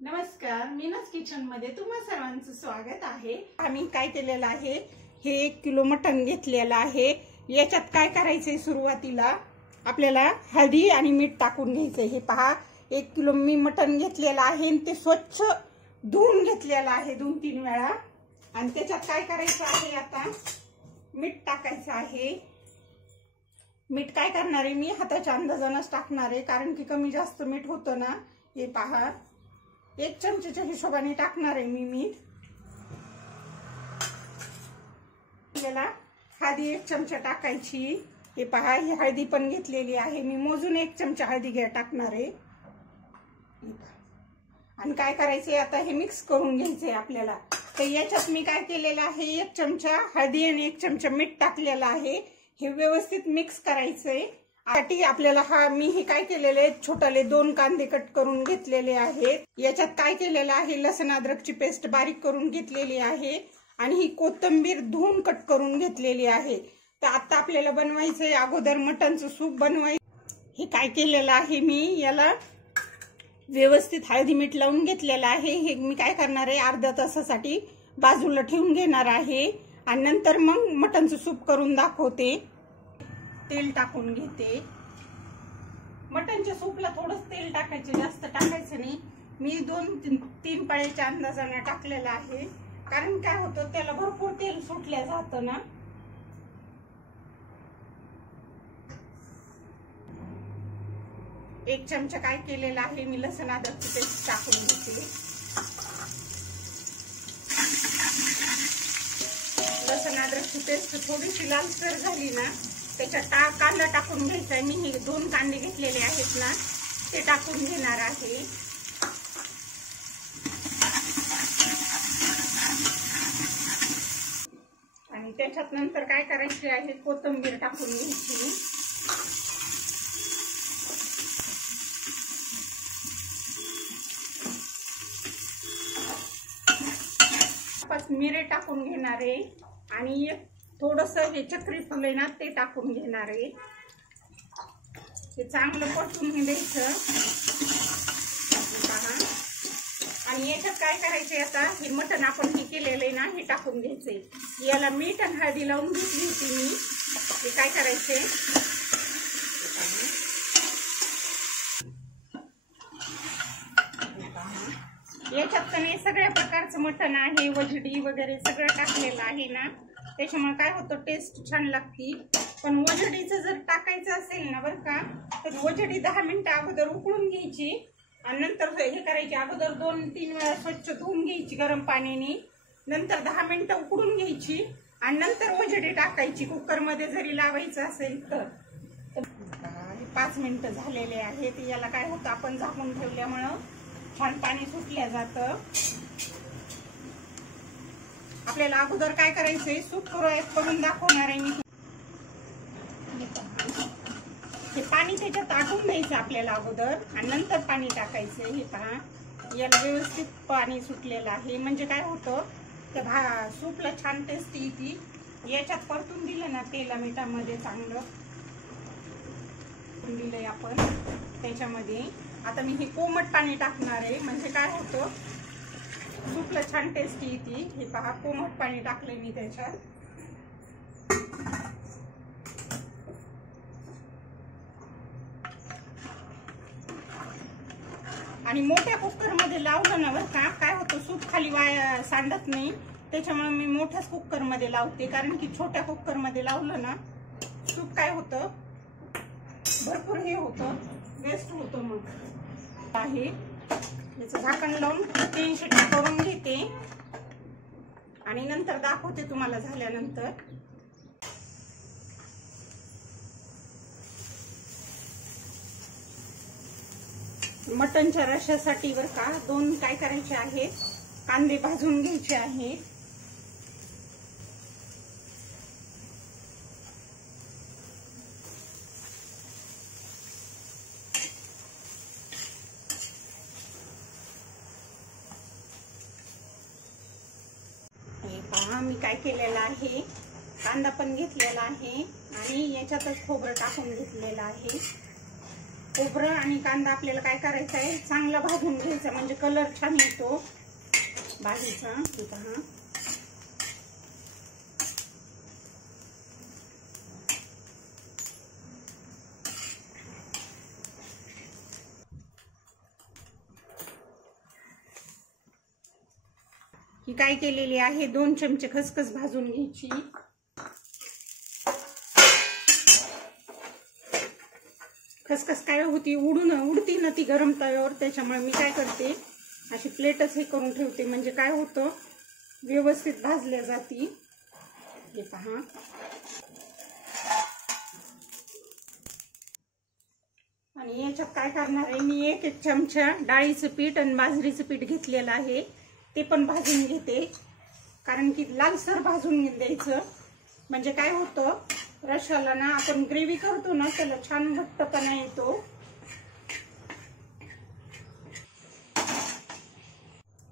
नमस्कार, मीनाज किचन मध्ये तुम्हा सर्वांचं स्वागत आहे। आम्ही काय केलेलं आहे, हे 1 किलो मटण घेतलेलं आहे। याच्यात काय करायचंय, सुरुवातीला आपल्याला हळदी आणि मीठ टाकून घ्यायचंय। हे पहा, 1 किलो मी मटण घेतलेलं आहे आणि ते स्वच्छ धुवून घेतलेलं आहे 2-3 वेळा। आणि त्याच्यात काय करायचं आहे, आता मीठ टाकायचं आहे। मीठ काय करणार आहे, मी हाताच्या अंदाजानेच टाकणार आहे, कारण की कमी जास्त मीठ होतं ना। हे पहा, 1 चमच्याच्या हिशोबाने टाकणार आहे मी मीठ। याला हळदी 1 चमचा टाकायची। हे पहा, ही हळदी पण घेतलेली आहे मी, मोजून 1 चमचा हळदी टाकणार आहे। आणि काय करायचंय, आता हे मिक्स करून घ्यायचंय आपल्याला। तर याच्यात मी काय केलेलं आहे, 1 चमचा हळदी आणि 1 चमचा मीठ टाकलेलं आहे। हे व्यवस्थित मिक्स करायचंय। आधी आपल्याला मी हे काय केलेले, छोटाले 2 कांदे कट करून घेतलेले आहेत। याच्यात काय केलेलं आहे, लसूण अद्रकची पेस्ट बारीक करून घेतलेली आहे आणि ही कोथिंबीर धुवून कट करून घेतलेली आहे। तर आता आपल्याला बनवायचंय, अगोदर मटणचं सूप बनवायचं। हे काय केलेलं आहे, मी याला व्यवस्थित हळदी मीठ लावून घेतलेलं आहे। हे मी काय करणार आहे, अर्ध्या तासासाठी बाजूला ठेवून घेणार आहे आणि नंतर मग मटणचं सूप करून दाखवते। तेल टाकून घेते। मटणच्या सूपला थोडंच तेल टाकायचं, जास्त टाकायचं नाही। मी 2-3 पळ्याच्या अंदाजाने टाकलेलं आहे, कारण काय होतं, त्याला भरपूर तेल सुटल्या जातं ना। एक चमचा काय केलेला आहे, मी लसूण अद्रकची पेस्ट टाकून घेते। लसूण अद्रकची पेस्ट थोडीशी लालसर झाली ना, त्याच्यात कांदा टाकून घ्यायचा। मी हे 2 कांदे घेतलेले आहेत ना, ते टाकून घेणार आहे। आणि त्याच्यात नंतर काय करायचे आहे, कोथिंबीर टाकून घ्यायची। मिरे टाकून घेणार आहे आणि थोडस हे चक्री फूल आहे ना, ते टाकून घेणार आहे। हे चांगलं परतून द्यायचं। आणि याच्यात काय करायचंय, आता हे मटण आपण हे केलेलं आहे ना, हे टाकून घ्यायचंय। याला मीठ आणि हळदी लावून घेतली होती मी। हे काय करायचंय, याच्यात तर सगळ्या प्रकारचं मटण आहे, वजडी वगैरे सगळं टाकलेलं आहे ना, त्याच्यामुळे काय होतं, टेस्ट छान लागती। पण वजडीचं जर टाकायचं असेल ना बरं का, तर वजडी 10 मिनिटं अगोदर उकळून घ्यायची आणि नंतर हे करायची, अगोदर 2-3 वेळा स्वच्छ धुवून घ्यायची गरम पाण्याने, नंतर 10 मिनिटं उकळून घ्यायची आणि नंतर वजडी टाकायची। कुकरमध्ये जरी लावायचं असेल तर 5 मिनिटं झालेले आहेत। याला काय होतं, आपण झाकून ठेवल्यामुळं छान पाणी सुटल्या जातं। आपल्याला अगोदर काय करायचंय, सूप करून दाखवणार आहे मी। हे पाणी त्याच्यात आटून द्यायचं आपल्याला अगोदर आणि नंतर पाणी टाकायचं। हे पहा, याला व्यवस्थित पाणी सुटलेलं आहे, म्हणजे काय होतं, त्या सूपला छान टेस्ट येते। याच्यात परतून दिलं ना, तेला मिठामध्ये चांगलं दिलंय आपण त्याच्यामध्ये। आता मी हे कोमट पाणी टाकणार आहे, म्हणजे काय होतं, सूपला छान टेस्ट येते। हे पहा, कोमट पाणी टाकलंय मी त्याच्यात। आणि मोठ्या कुकर मध्ये लावलं ना बरं का, काय होतं, सूप खाली सांडत नाही, त्याच्यामुळे मी मोठ्याच कुकर मध्ये लावते। कारण की छोट्या कुकर मध्ये लावलं ना, सूप काय होतं, भरपूर हे होतं, वेस्ट होतं। मग आहे याचं झाकण लावून 3 शिट्ट्या करून घेते आणि नंतर दाखवते तुम्हाला झाल्यानंतर। मटणच्या रश्यासाठी बरं का, 2 काय करायचे आहे, कांदे भाजून घ्यायचे आहेत। मी काय केलेलं आहे, कांदा पण घेतलेला आहे आणि याच्यातच खोबरं टाकून घेतलेलं आहे। खोबरं आणि कांदा आपल्याला काय करायचं आहे, चांगला भाजून घ्यायचा, म्हणजे कलर छान येतो भाजीचा. पहा ही काय केलेली आहे, 2 चमचे खसखस भाजून घ्यायची. खसखस काय होती, उडती ना ती गरम तव्यावर, त्याच्यामुळे मी काय करते, अशी प्लेटच हे करून ठेवते, म्हणजे काय होतं, व्यवस्थित भाजल्या जाती. हे पहा आणि याच्यात काय करणार आहे मी, 1 चमचा डाळीचं पीठ आणि बाजरीचं पीठ घेतलेलं आहे, ते पण भाजून घेते. कारण की लालसर भाजून द्यायचं, म्हणजे काय होतं, रशाला ना आपण ग्रेव्ही करतो ना त्याला छान घट्टपणा येतो.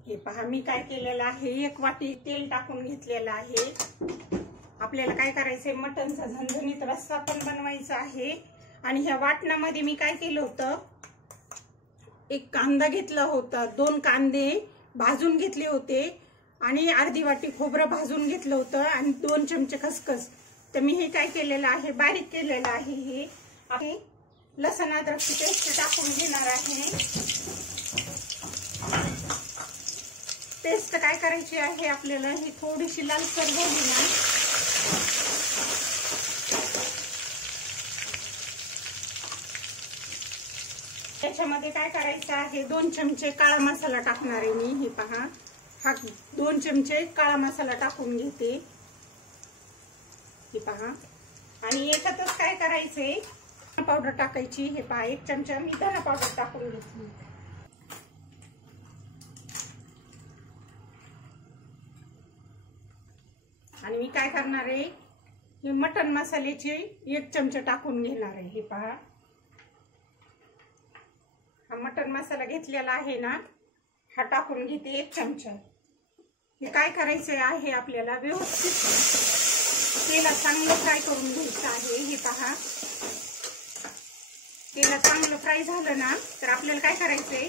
हे पहा मी काय केलेलं आहे, 1 वाटी तेल टाकून घेतलेलं आहे. आपल्याला काय करायचंय, मटनचा झणझणीत रस्सा पण बनवायचा आहे. आणि ह्या वाटणामध्ये मी काय केलं होतं, 1 कांदा घेतला होता, 2 कांदे भाजून घेतले होते आणि अर्धी वाटी खोबरं भाजून घेतलं होतं आणि 2 चमचे खसखस. तर मी हे काय केलेलं आहे, बारीक केलेलं आहे. हे आहे लसण अद्रकची पेस्ट टाकून घेणार आहे. पेस्ट काय करायची आहे आपल्याला, ही थोडीशी लालसर झाली ना, त्याच्यामध्ये काय करायचं आहे, 2 चमचे काळा मसाला टाकणार आहे मी. हे पहा, हा 2 चमचे काळा मसाला टाकून घेते. हे पहा, आणि याच्यातच काय करायचंय, पावडर टाकायची. हे पहा 1 चमचा मी धना पावडर टाकून घेतली. आणि मी काय करणार आहे, हे मटन मसाल्याचे 1 चमचा टाकून घेणार आहे. हे पहा, हा मटन मसाला घेतलेला आहे ना, हा टाकून घेते 1 चमचा. हे काय करायचं आहे आपल्याला, व्यवस्थित तेला चांगलं फ्राय करून घ्यायचं आहे. हे पहा, तेला चांगलं फ्राय झालं ना, तर आपल्याला काय करायचंय,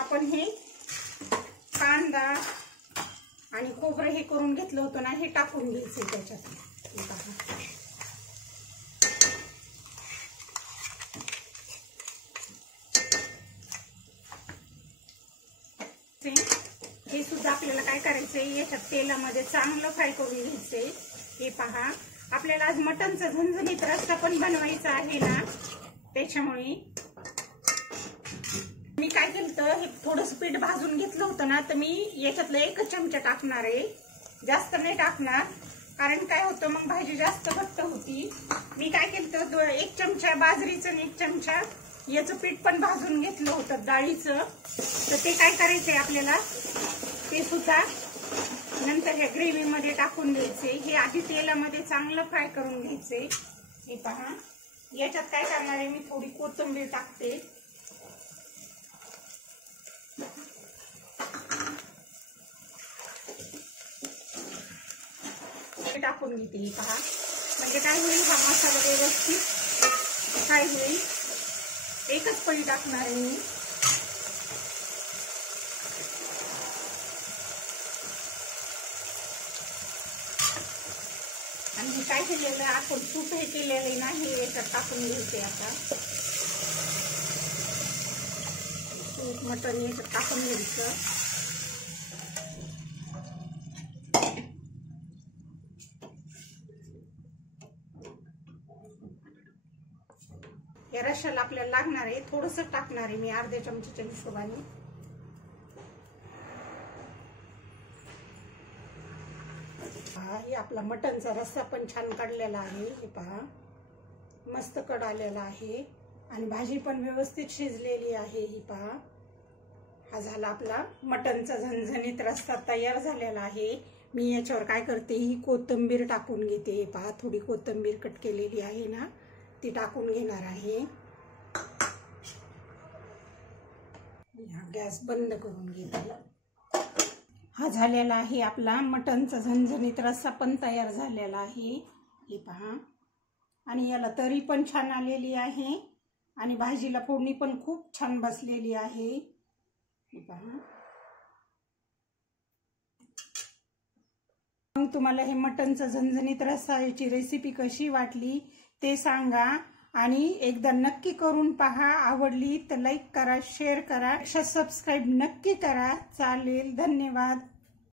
आपण हे कांदा आणि खोबरं हे करून घेतलं होतं ना, हे टाकून घ्यायचंय त्याच्यात. हे पहा, हे सुद्धा आपल्याला काय करायचंय, याच्यात तेलामध्ये चांगलं फ्राय करून घ्यायचंय. हे पहा, आपल्याला आज मटनचा झणझणीत रस्सा पण बनवायचा आहे ना, त्याच्यामुळे मी काय केलं, हे थोडंसं पीठ भाजून घेतलं होतं ना, तर मी याच्यातलं 1 चमचा टाकणार आहे, जास्त नाही टाकणार. कारण काय होतं, मग भाजी जास्त घट्ट होती. मी काय केलं, 1 चमचा बाजरीचं आणि 1 चमचा याचं पीठ पण भाजून घेतलं होतं डाळीचं. तर ते काय करायचंय आपल्याला, ते सुद्धा नंतर ह्या ग्रेव्ही मध्ये टाकून द्यायचे. हे आधी तेलामध्ये चांगलं फ्राय करून घ्यायचे. हे पहा, याच्यात काय करणार आहे, मी थोडी कोथिंबीर टाकते. टाकून घेते. हे पहा, म्हणजे काय होईल, हा मसाला व्यवस्थित फ्राय होईल. 1च पळी टाकणार आहे मी. आणि हे काय केलेलं, आपण तूप हे केलेलं ना, हे याच्यात टाकून घ्यायचे. आता तूप मटण याच्यात टाकून घ्यायचं. या रश्याला आपल्याला लागणार आहे, थोडंसं टाकणार आहे मी, अर्ध्या चमच्याच्या हिशोबाने. हे आपला मटनचा रस्सा पण छान काढलेला आहे. हे पहा, मस्त कड आलेला आहे आणि भाजी पण व्यवस्थित शिजलेली आहे. ही पहा, हा झाला आपला मटनचा झणझणीत रस्सा तयार झालेला आहे. मी याच्यावर काय करते, ही कोथिंबीर टाकून घेते. हे पहा, थोडी कोथिंबीर कट केलेली आहे ना, ती टाकून घेणार आहे. गॅस बंद करून घेते. हा झालेला आहे आपला मटनचा झणझणीत रस्सा पण तयार झालेला आहे. हे पहा, आणि याला तरी पण छान आलेली आहे आणि भाजीला फोडणी पण खूप छान बसलेली आहे. मग तुम्हाला हे मटनचं झणझणीत रस्साची रेसिपी कशी वाटली ते सांगा आणि एकदा नक्की करून पहा. आवडली तर लाईक करा, शेअर करा, सबस्क्राईब नक्की करा. चालेल, धन्यवाद.